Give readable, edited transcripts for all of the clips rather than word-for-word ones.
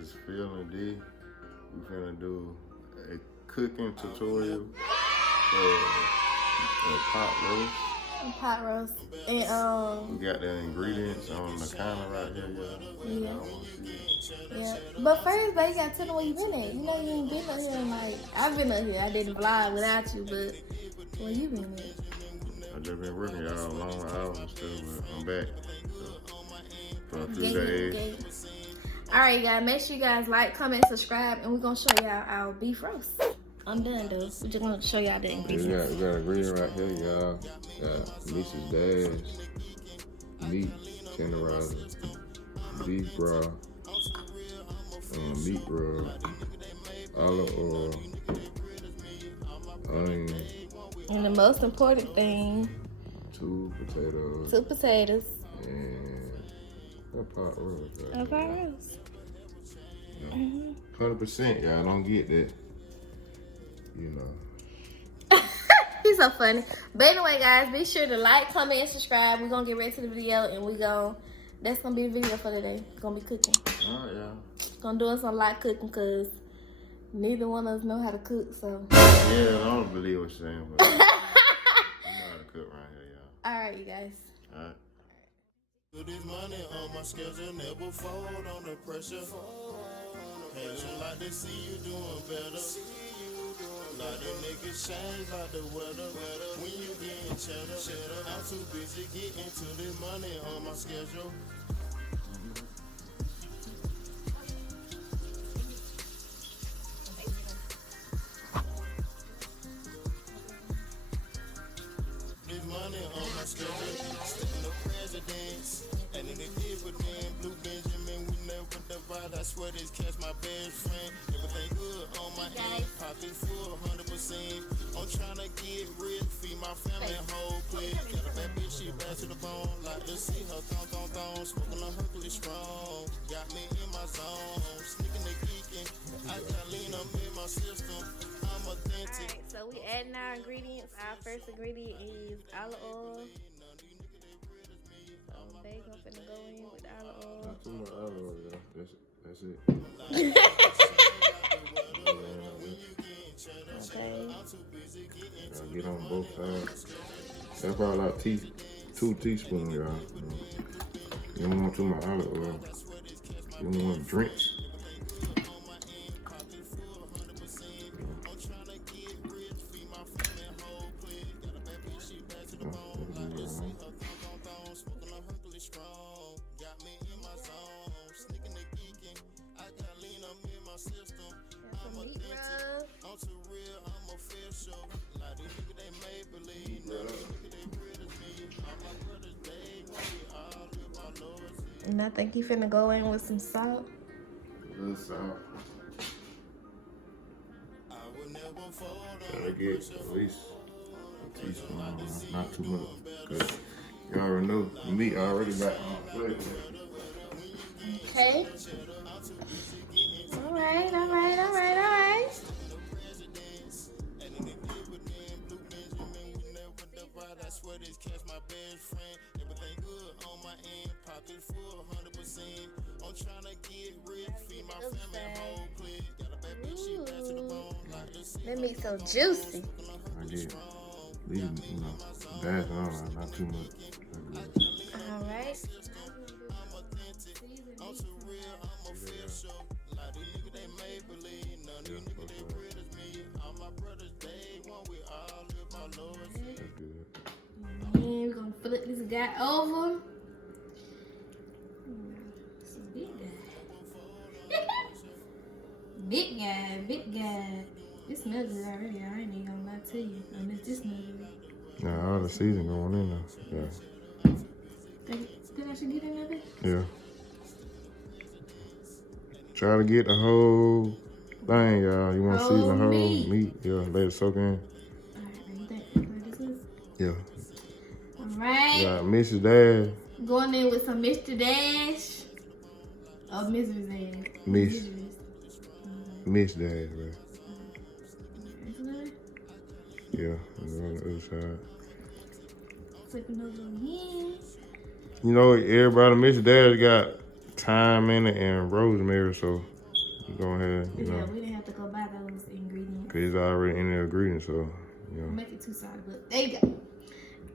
is Phil&Dee. We finna do a cooking tutorial for a pot roast. A pot roast. And we got the ingredients on the counter right here, y'all. Yeah. But first, babe, you gotta tell them where you been at. You know you ain't been up here and like I've been up here. I didn't vlog without you, but where you been at? I just been working y'all long hours and stuff, but I'm back for a few days. Alright, guys, make sure you guys like, comment, subscribe, and we're gonna show y'all our beef roast. I'm done though. We're just gonna show y'all the ingredients. We got ingredient right here, y'all. Got Mrs. Dash, meat tenderizer, beef broth, meat rub, olive oil, onion. And the most important thing, 2 potatoes. 2 potatoes. And a pot roast. A pot roast. 100%, y'all don't get that. You know. He's so funny. But anyway, guys, be sure to like, comment, and subscribe. We're gonna get ready to the video, and that's gonna be the video for today. We're gonna be cooking. Alright, y'all. Gonna do us some light cooking, cause neither one of us know how to cook, so. Yeah, I don't believe what you're saying, but I know how to cook right here, y'all. Alright, you guys. Alright. This money on my schedule, never fold on the pressure. Haters like to see you doing better. Like the niggas change like the weather. When you getting cheddar, I'm too busy getting to this money on my schedule. This money on my schedule, stepping the presidents. And in the dividend, Blue Benjamin, we never divide. I swear this catch my best friend. Everything good on my hand, pocket full, 100%. I'm trying to get rich, feed my family whole clip. Got a bad bitch, she bad to the bone. Like to see her thong, smoking a Hercules strong. Got me in my zone, sneaking the geeking. I got lean up in my system. I'm authentic. Alright, so we adding our ingredients. Our first ingredient is olive oil. They gonna go in with olive oil. Not too much olive oil, y'all. That's it. Okay. Gotta get on both sides. That's probably like 2 teaspoons, y'all. You don't want too much olive oil. You don't want drinks. And I think you finna go in with some salt. A little salt. Gotta get at least a teaspoon, not too much. Cause you already know the meat already got on flavor. Okay. All right. That meat's so juicy. I get leave, dash on, not too much. All right. And we're gonna flip this guy over. It's a big guy. Big guy. It smells good already. I ain't even gonna lie to you. Unless this smells good. Nah, all the season going in there. Yeah. Think I should get in there? Yeah. Try to get the whole thing, y'all. You want to season the whole meat. Yeah, let it soak in. Alright, you think this is? Yeah. Alright. Yeah, Mrs. Dash. Going in with some Mr. Dash. Oh, Mrs. Dash. Miss Dash, bro. Yeah, and on the other side. Flipping those again. You know, everybody, Mr. Dash got thyme in it and rosemary, so go ahead, you Yeah, know. we didn't have to go buy those ingredients. Cause it's already in the ingredient, so you know. Make it too solid, but there you go.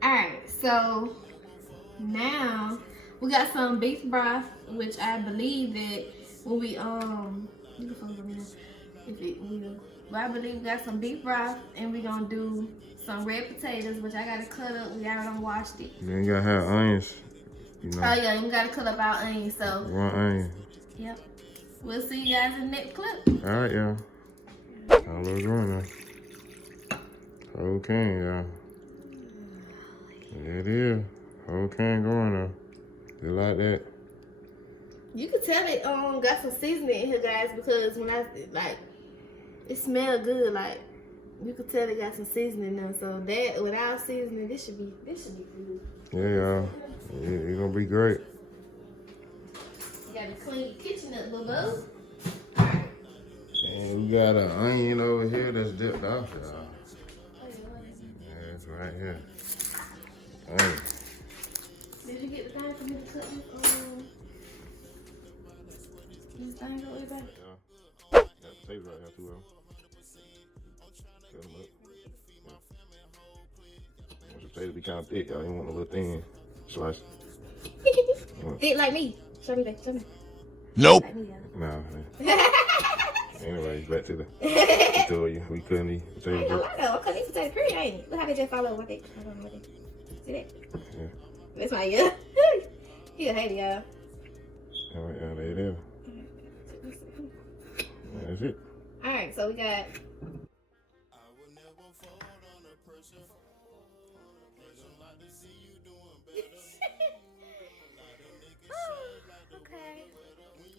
Alright, so now we got some beef broth, which I believe that when we you can focus on me if it will. But I believe we got some beef broth and we gonna do some red potatoes, which I gotta cut up. We already washed it. Then you gotta have onions, you know. Oh yeah, and we gotta cut up our onions, so One onion. yep. We'll see you guys in the next clip. Alright, y'all. All those running. Okay, y'all. There it is. Okay, going now. You like that? You can tell it got some seasoning in here, guys, because when it smelled good. Like you could tell it got some seasoning in there. So that without seasoning, this should be good. Yeah, y'all. It's gonna be great. You gotta clean your kitchen up, boo. And we got an onion over here that's dipped off, y'all. Yeah, it's right here. Onion. Did you get the thing for me to cut this thing over there? Got potatoes right here too, though. Cut them up. Yeah. Want your potatoes to be kind of thick, y'all. You want a little thin slice. Thick like me. Show me that. Show me. Nope. Like me, Nah, man. Anyways, back to the tutorial. We couldn't eat I potatoes. know. I couldn't eat potato pretty, ain't it? Look how they just fall over. What they? I don't know what they. See that? Yeah. That's my ear. He'll hate it, y'all. All right, y'all, there it is. That's it. Alright, so we got okay.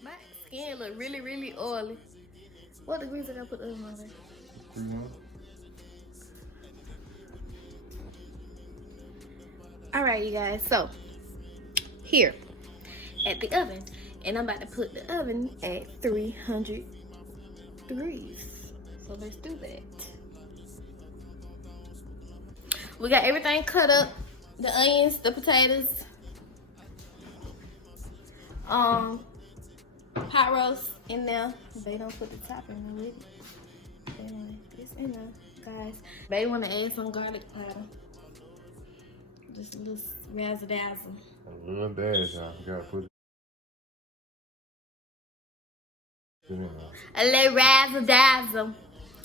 My skin look really, really oily. What degrees did I put the oven on there? 300. Alright, you guys, so here at the oven, and I'm about to put the oven at 300 degrees. So let's do that. We got everything cut up, the onions, the potatoes, pot roast in there. They don't put the topping with it. Anyway, it's in there, guys. They want to add some garlic powder. Just a little razzle dazzle. A little dash, y'all. You gotta put it in there. A little razzle dazzle.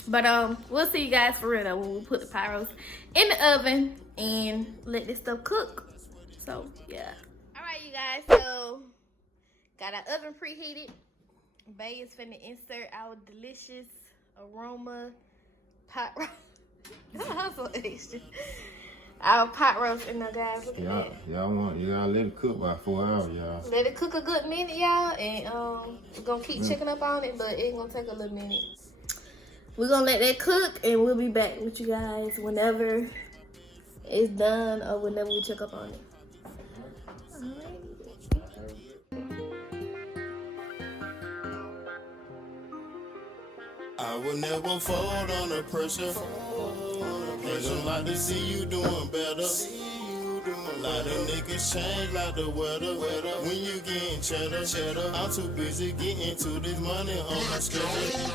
But we'll see you guys for real though when we put the pot roast in the oven and let this stuff cook. So yeah. Alright, you guys, so got our oven preheated. Bay is finna insert our delicious aroma pot roast. That's so extra. Our pot roast in there, guys. Look at that. You gotta let it cook by 4 hours, y'all. Let it cook a good minute, y'all, and we're gonna keep checking up on it, but it's gonna take a little minute. We're gonna let that cook, and we'll be back with you guys whenever it's done or whenever we check up on it. I will never fold under pressure. Pressure like to see you doing better. A lot of niggas change like the weather. When you getting cheddar, I'm too busy getting to this money on my schedule.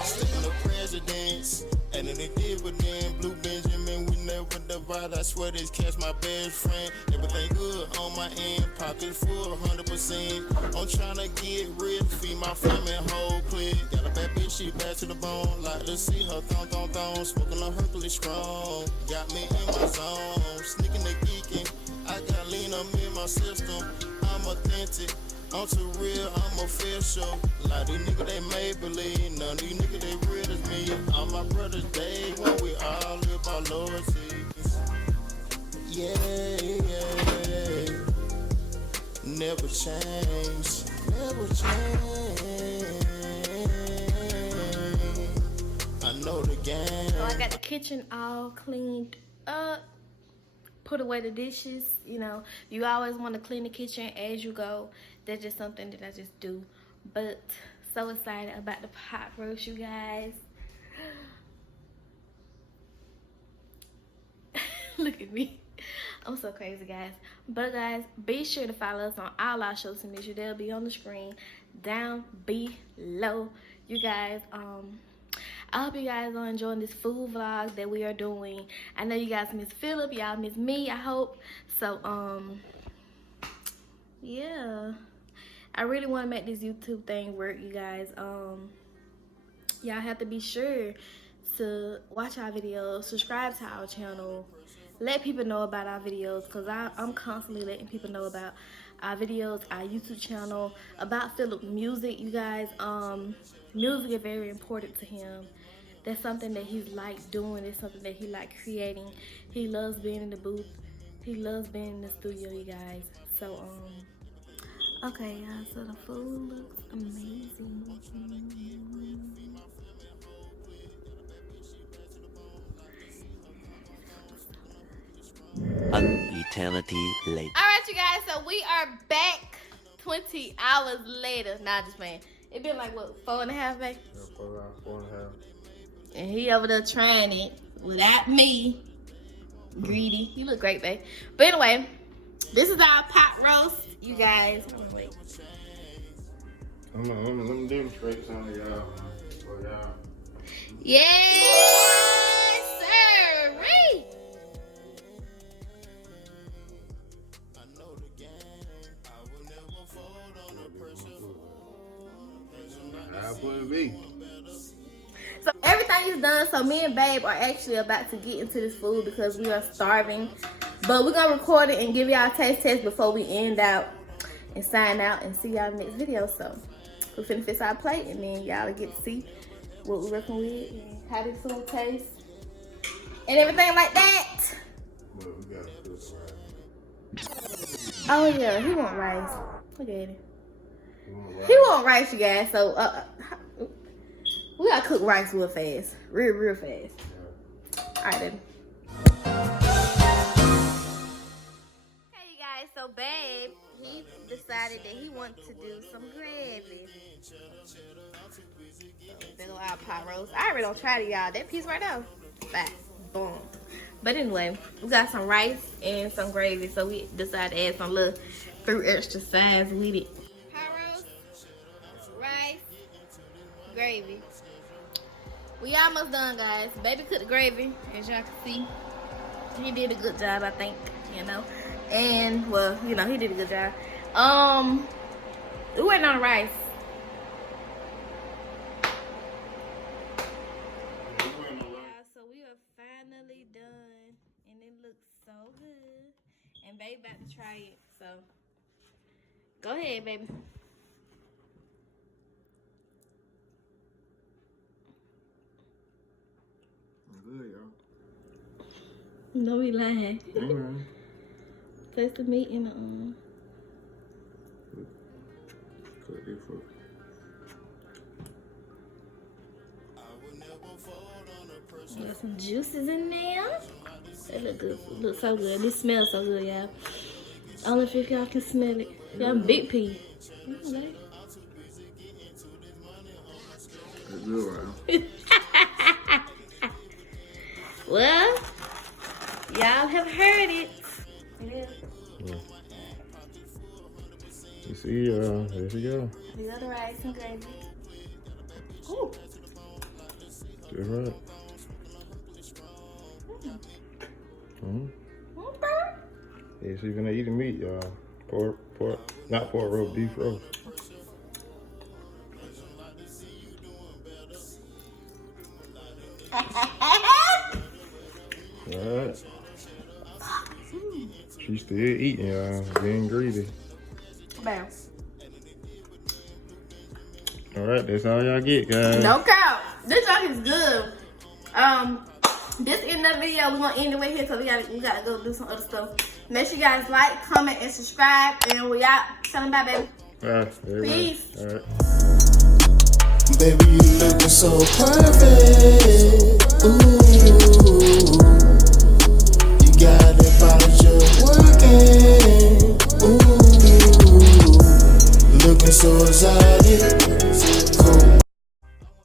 Sticking the presidents, and then they did with them. Blue Benjamin, we never divide. I swear this catch my best friend. Everything good on my end, pocket full 100%. I'm tryna get rich, feed my family whole clique. Got a bad bitch, she bad to the bone. Like to see her thong, smoking on Hercules strong. Got me in my zone, sneaking the geeking. I got lean on me in my system. I'm authentic, I'm too real, I'm official. A lot of these niggas they make believe, none of these niggas they real as me. All my brothers they when we all live our loyalty. Yeah, never change, never change. I know the game. So I got the kitchen all cleaned up. Put away the dishes. You know, you always want to clean the kitchen as you go. That's just something that I just do. But so excited about the pot roast, you guys. Look at me. I'm so crazy, guys. But guys, be sure to follow us on all our social media. They'll be on the screen down below. you guys, I hope you guys are enjoying this food vlog that we are doing. I know you guys miss Philip, y'all miss me, I hope. So, yeah. I really want to make this YouTube thing work, you guys. Y'all have to be sure to watch our videos, subscribe to our channel, let people know about our videos, because I'm constantly letting people know about our videos, our YouTube channel, about Philip music, you guys. Music is very important to him. That's something that he's like doing. It's something that he like creating. He loves being in the booth. He loves being in the studio, you guys. So, okay, y'all, so the food looks amazing. An eternity later. Alright, you guys, so we are back 20 hours later. Nah, just playing. It been like, what, 4.5, babe? Yeah, 4.5. And he over there trying it without me. Greedy. You look great, babe. But anyway, this is our pot roast, you guys. Wait. Let me demonstrate something to y'all. For y'all. Yes, sir. I put B. So everything is done. So me and Babe are actually about to get into this food because we are starving. But we're going to record it and give y'all a taste test before we end out and sign out and see y'all in the next video. So we're finna fix our plate and then y'all get to see what we're working with and how this food tastes and everything like that. But we gotta cook rice. Oh yeah, he want rice. Look at it. You want rice? He want rice, you guys. So we gotta cook rice real fast. Real fast. Yeah. Alright then. Okay, you guys, so Babe, he decided that he wanted to do some gravy. Big ol' our pot roast. I already don't try to y'all. That piece right there. Bye. Boom. But anyway, we got some rice and some gravy, so we decided to add some little fruit extra size with it. Pot roast, rice, gravy. We almost done, guys. Baby cooked the gravy, as y'all can see. He did a good job, I think, you know. And, well, you know, he did a good job. We waiting on the rice. So we are finally done, and it looks so good. And Baby about to try it, so go ahead, baby. Good, y'all. No, we lying. Amen. Place the meat in the Cook this food. Got some juices in there. It look good. It looks so good. It smells so good, y'all. I don't know if y'all can smell it. Y'all big pea. Okay. It's good, right? Well, y'all have heard it. Yeah. You see, there you go. The other rice and gravy. Ooh. That's right. Mm-hmm. Okay. Yeah, so you're gonna eat the meat, y'all. Not pork roast, beef roast. Alright. She's still eating, y'all. Being greedy. Bam. Alright, that's all y'all get, guys. No count. This junk is good. This end of the video. We're gonna end it right here because we gotta go do some other stuff. Make sure you guys like, comment, and subscribe. And we out. Tell them bye, baby. Alright, Peace. Alright. Baby, you looking so perfect.